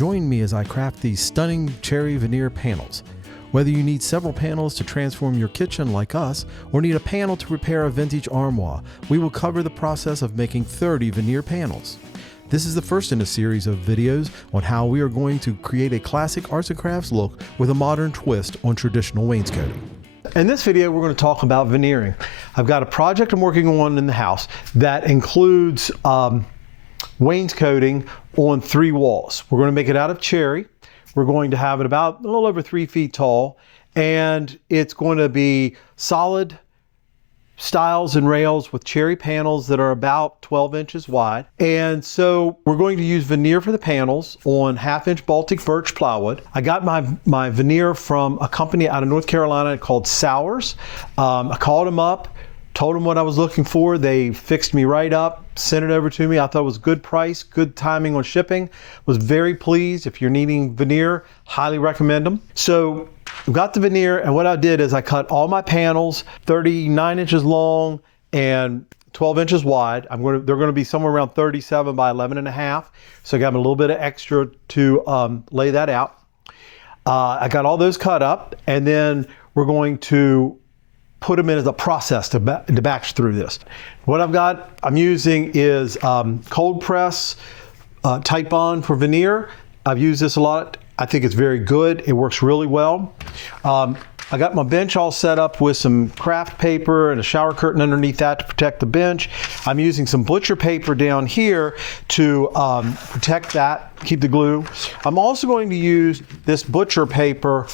Join me as I craft these stunning cherry veneer panels. Whether you need several panels to transform your kitchen like us, or need a panel to repair a vintage armoire, we will cover the process of making 30 veneer panels. This is the first in a series of videos on how we are going to create a classic arts and crafts look with a modern twist on traditional wainscoting. In this video, we're going to talk about veneering. I've got a project I'm working on in the house that includes wainscoting on 3 walls. We're going to make it out of cherry. We're going to have it about a little over 3 feet tall, and it's going to be solid stiles and rails with cherry panels that are about 12 inches wide. And so we're going to use veneer for the panels on 1/2-inch Baltic birch plywood. I got my veneer from a company out of North Carolina called Sowers. I called them up, told them what I was looking for. They fixed me right up, sent it over to me. I thought it was good price, good timing on shipping. Was very pleased. If you're needing veneer, highly recommend them. So I've got the veneer, and what I did is I cut all my panels 39 inches long and 12 inches wide. They're going to be somewhere around 37 by 11.5. So I got a little bit of extra to lay that out. I got all those cut up, and then we're going to put them in as a process to batch through this. What I'm using is cold press Titebond for veneer. I've used this a lot. I think it's very good. It works really well. I got my bench all set up with some craft paper and a shower curtain underneath that to protect the bench. I'm using some butcher paper down here to protect that, keep the glue. I'm also going to use this butcher paper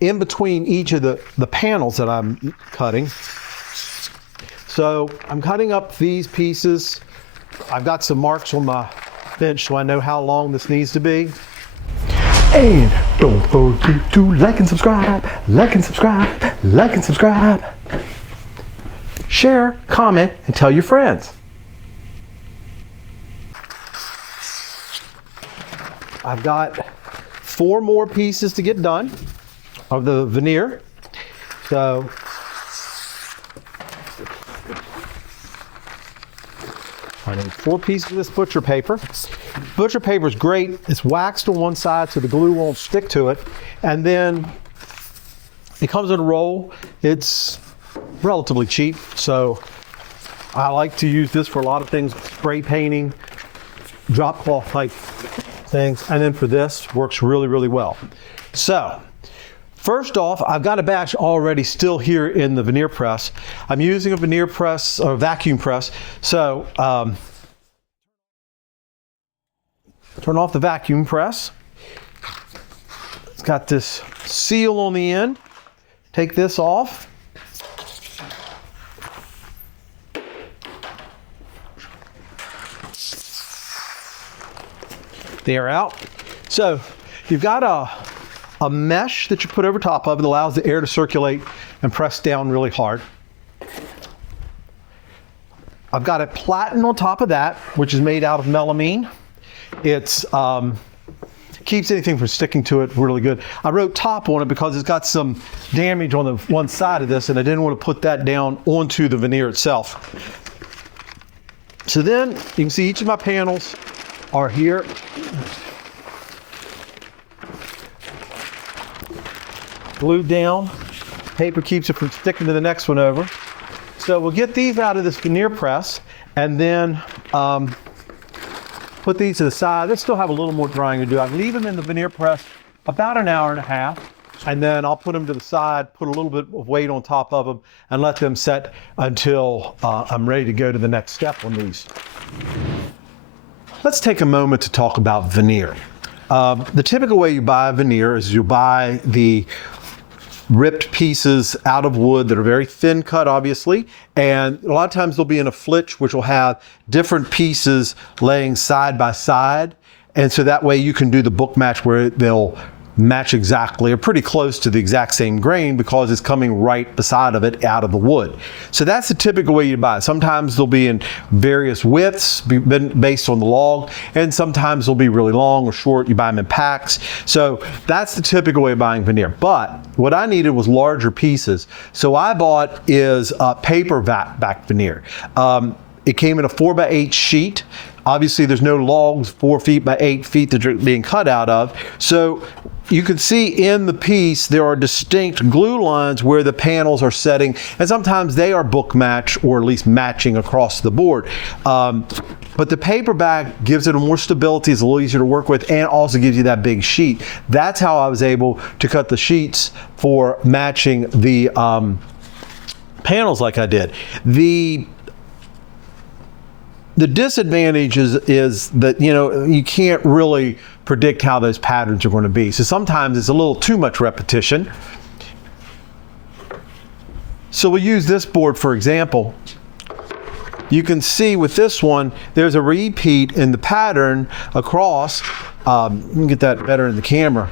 in between each of the panels that I'm cutting. So I'm cutting up these pieces. I've got some marks on my bench so I know how long this needs to be. And don't forget to like and subscribe, like and subscribe, like and subscribe. Share, comment, and tell your friends. I've got 4 more pieces to get done of the veneer. So I need 4 pieces of this butcher paper. Butcher paper is great. It's waxed on one side so the glue won't stick to it. And then it comes in a roll. It's relatively cheap, so I like to use this for a lot of things, spray painting, drop cloth type things. And then for this, works really, really well. So first off, I've got a batch already still here in the veneer press. I'm using a veneer press or vacuum press. So turn off the vacuum press. It's got this seal on the end. Take this off. They are out. So you've got a mesh that you put over top of it that allows the air to circulate and press down really hard. I've got a platen on top of that, which is made out of melamine. It's keeps anything from sticking to it really good. I wrote top on it because it's got some damage on the one side of this, and I didn't want to put that down onto the veneer itself. So then you can see each of my panels are here. Glued down. Paper keeps it from sticking to the next one over. So we'll get these out of this veneer press and then put these to the side. They still have a little more drying to do. I leave them in the veneer press about 1.5 hours, and then I'll put them to the side, put a little bit of weight on top of them, and let them set until I'm ready to go to the next step on these. Let's take a moment to talk about veneer. The typical way you buy veneer is you buy the ripped pieces out of wood that are very thin cut, obviously, and a lot of times they'll be in a flitch which will have different pieces laying side by side, and so that way you can do the book match where they'll match exactly or pretty close to the exact same grain because it's coming right beside of it out of the wood. So that's the typical way you buy it. Sometimes they'll be in various widths based on the log, and sometimes they'll be really long or short. You buy them in packs. So that's the typical way of buying veneer. But what I needed was larger pieces. So I bought is a paper back veneer. It came in a 4x8 sheet. Obviously there's no logs 4 feet by 8 feet that are being cut out of. So you can see in the piece there are distinct glue lines where the panels are setting, and sometimes they are book match or at least matching across the board. But the paper bag gives it more stability, it's a little easier to work with, and also gives you that big sheet. That's how I was able to cut the sheets for matching the panels like I did. The disadvantage is that, you know, you can't really predict how those patterns are going to be. So sometimes it's a little too much repetition. So we'll use this board for example. You can see with this one, there's a repeat in the pattern across. Let me get that better in the camera.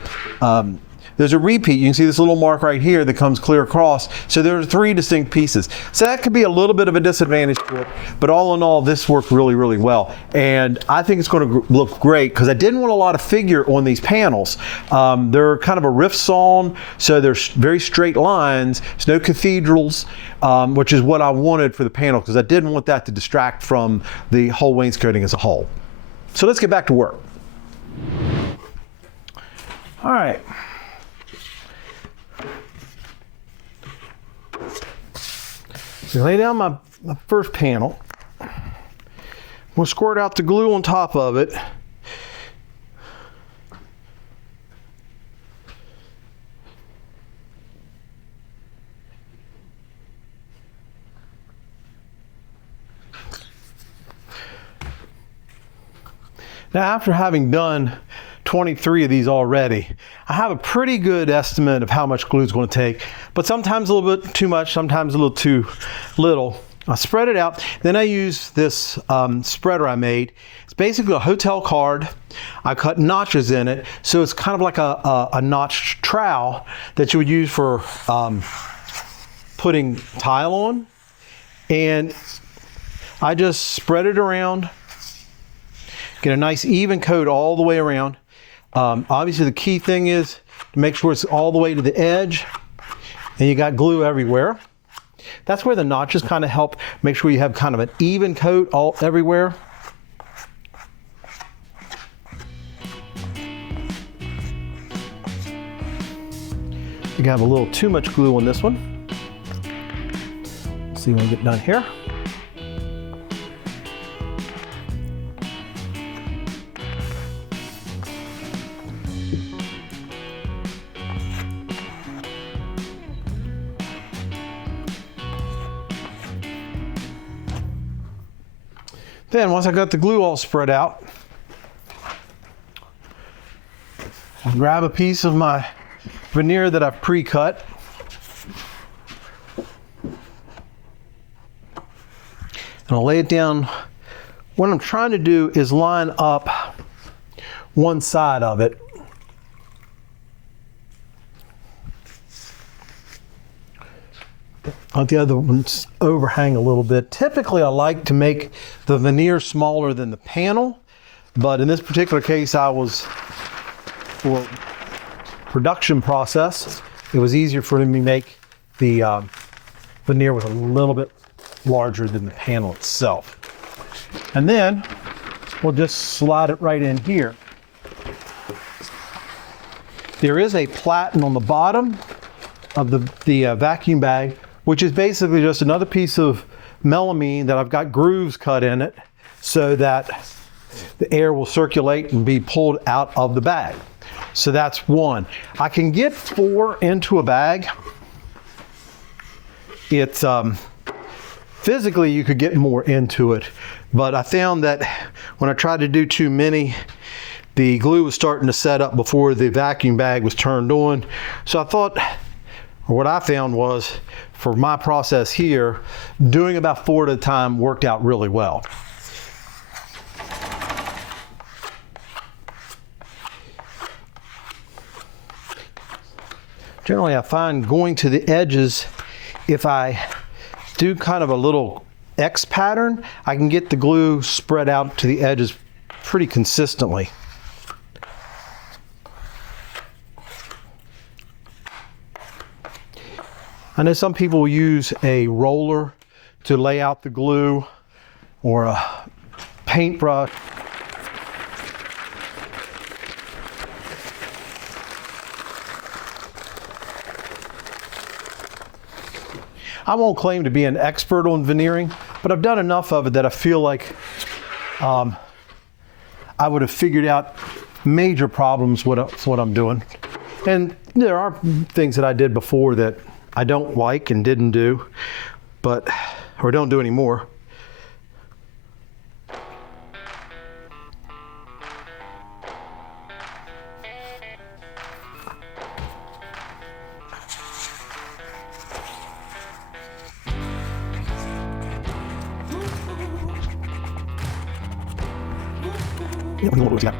There's a repeat. You can see this little mark right here that comes clear across. So there are 3 distinct pieces. So that could be a little bit of a disadvantage for it, but all in all, this worked really, really well. And I think it's going to look great because I didn't want a lot of figure on these panels. They're kind of a rift sawn, so there's very straight lines. There's no cathedrals, which is what I wanted for the panel because I didn't want that to distract from the whole wainscoting as a whole. So let's get back to work. All right. So lay down my first panel. We'll squirt out the glue on top of it. Now, after having done 23 of these already, I have a pretty good estimate of how much glue is going to take, but sometimes a little bit too much, sometimes a little too little. I spread it out. Then I use this spreader I made. It's basically a hotel card. I cut notches in it, so it's kind of like a notched trowel that you would use for putting tile on. And I just spread it around, get a nice even coat all the way around. Obviously the key thing is to make sure it's all the way to the edge and you got glue everywhere. That's where the notches kind of help make sure you have kind of an even coat everywhere. You have a little too much glue on this one. See when we get done here. Then once I got the glue all spread out, I'll grab a piece of my veneer that I've pre-cut. And I'll lay it down. What I'm trying to do is line up one side of it. Let the other ones overhang a little bit. Typically, I like to make the veneer smaller than the panel, but in this particular case, for production process, it was easier for me to make the veneer was a little bit larger than the panel itself. And then we'll just slide it right in here. There is a platen on the bottom of the vacuum bag, which is basically just another piece of melamine that I've got grooves cut in it so that the air will circulate and be pulled out of the bag. So that's one. I can get 4 into a bag. It's physically you could get more into it, but I found that when I tried to do too many, the glue was starting to set up before the vacuum bag was turned on. So I thought, or what I found was, for my process here, doing about 4 at a time worked out really well. Generally, I find going to the edges, if I do kind of a little X pattern, I can get the glue spread out to the edges pretty consistently. I know some people will use a roller to lay out the glue, or a paintbrush. I won't claim to be an expert on veneering, but I've done enough of it that I feel like I would have figured out major problems with what I'm doing. And there are things that I did before that I don't like and didn't do, or don't do anymore. Yeah.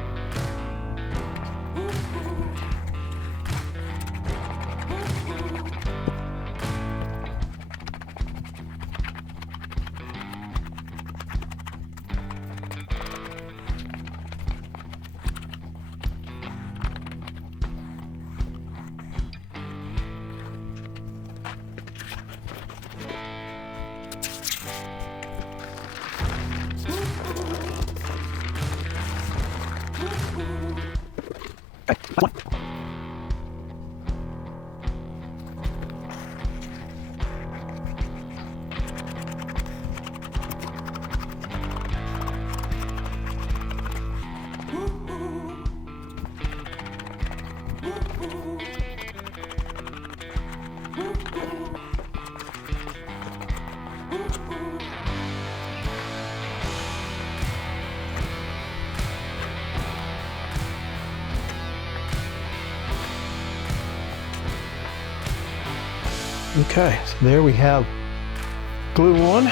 Okay, so there we have glue on.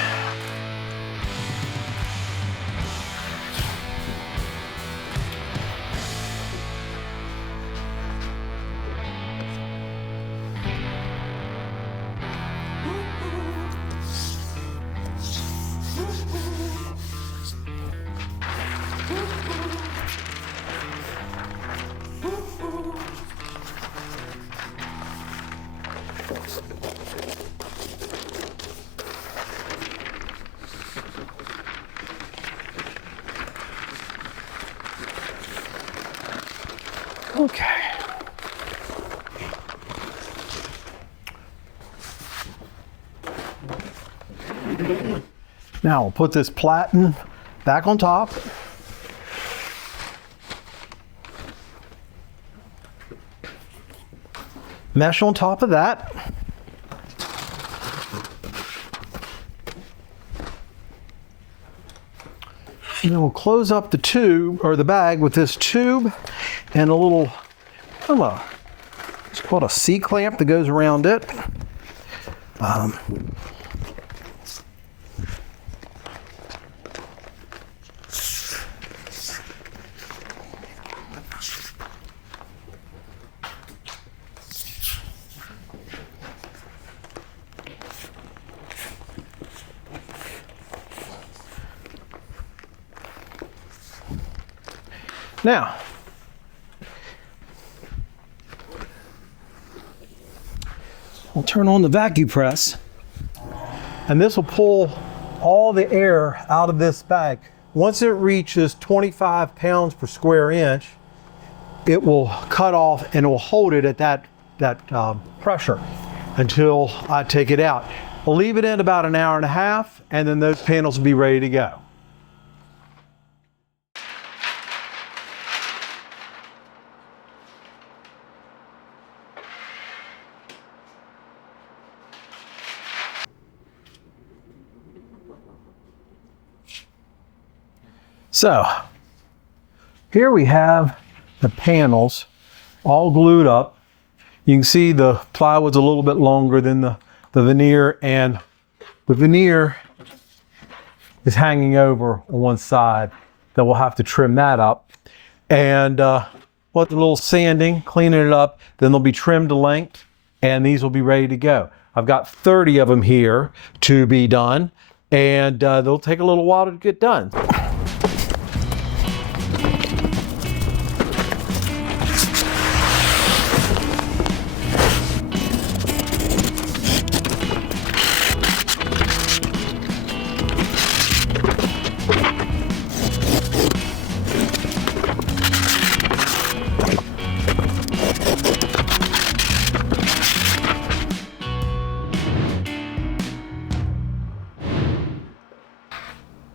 Okay. Now we'll put this platen back on top. Mesh on top of that. And then we'll close up the tube, or the bag, with this tube and a little, it's called a C-clamp that goes around it. Now, we'll turn on the vacuum press, and this will pull all the air out of this bag. Once it reaches 25 pounds per square inch, it will cut off and it will hold it at that pressure until I take it out. I'll leave it in about an hour and a half, and then those panels will be ready to go. So here we have the panels all glued up. You can see the plywood's a little bit longer than the veneer, and the veneer is hanging over on one side. That we'll have to trim that up. And with a little sanding, cleaning it up, then they'll be trimmed to length, and these will be ready to go. I've got 30 of them here to be done, and they'll take a little while to get done.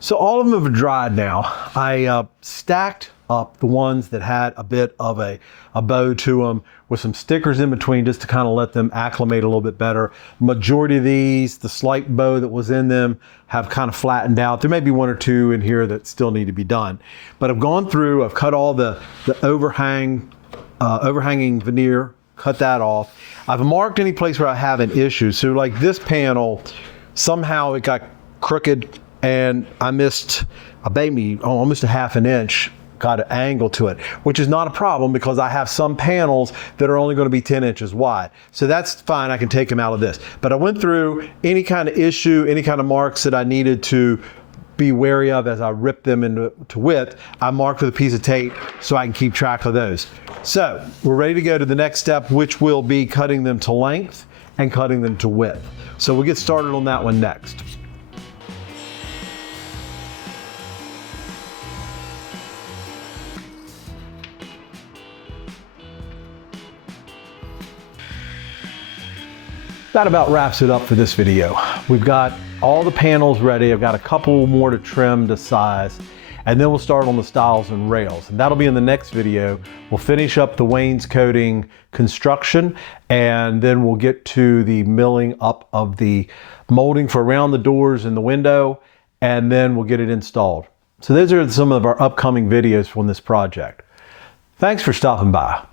So all of them have dried now. I stacked up the ones that had a bit of a bow to them with some stickers in between just to kind of let them acclimate a little bit better. Majority of these, the slight bow that was in them, have kind of flattened out. There may be one or two in here that still need to be done. But I've gone through, I've cut all the overhanging veneer, cut that off. I've marked any place where I have an issue. So like this panel, somehow it got crooked and I missed almost a half an inch, got an angle to it, which is not a problem because I have some panels that are only going to be 10 inches wide. So that's fine, I can take them out of this. But I went through any kind of issue, any kind of marks that I needed to be wary of as I rip them into width. I marked with a piece of tape so I can keep track of those. So we're ready to go to the next step, which will be cutting them to length and cutting them to width. So we'll get started on that one next. That about wraps it up for this video. We've got all the panels ready. I've got a couple more to trim to size, and then we'll start on the stiles and rails. And that'll be in the next video. We'll finish up the wainscoting construction, and then we'll get to the milling up of the molding for around the doors and the window, and then we'll get it installed. So those are some of our upcoming videos from this project. Thanks for stopping by.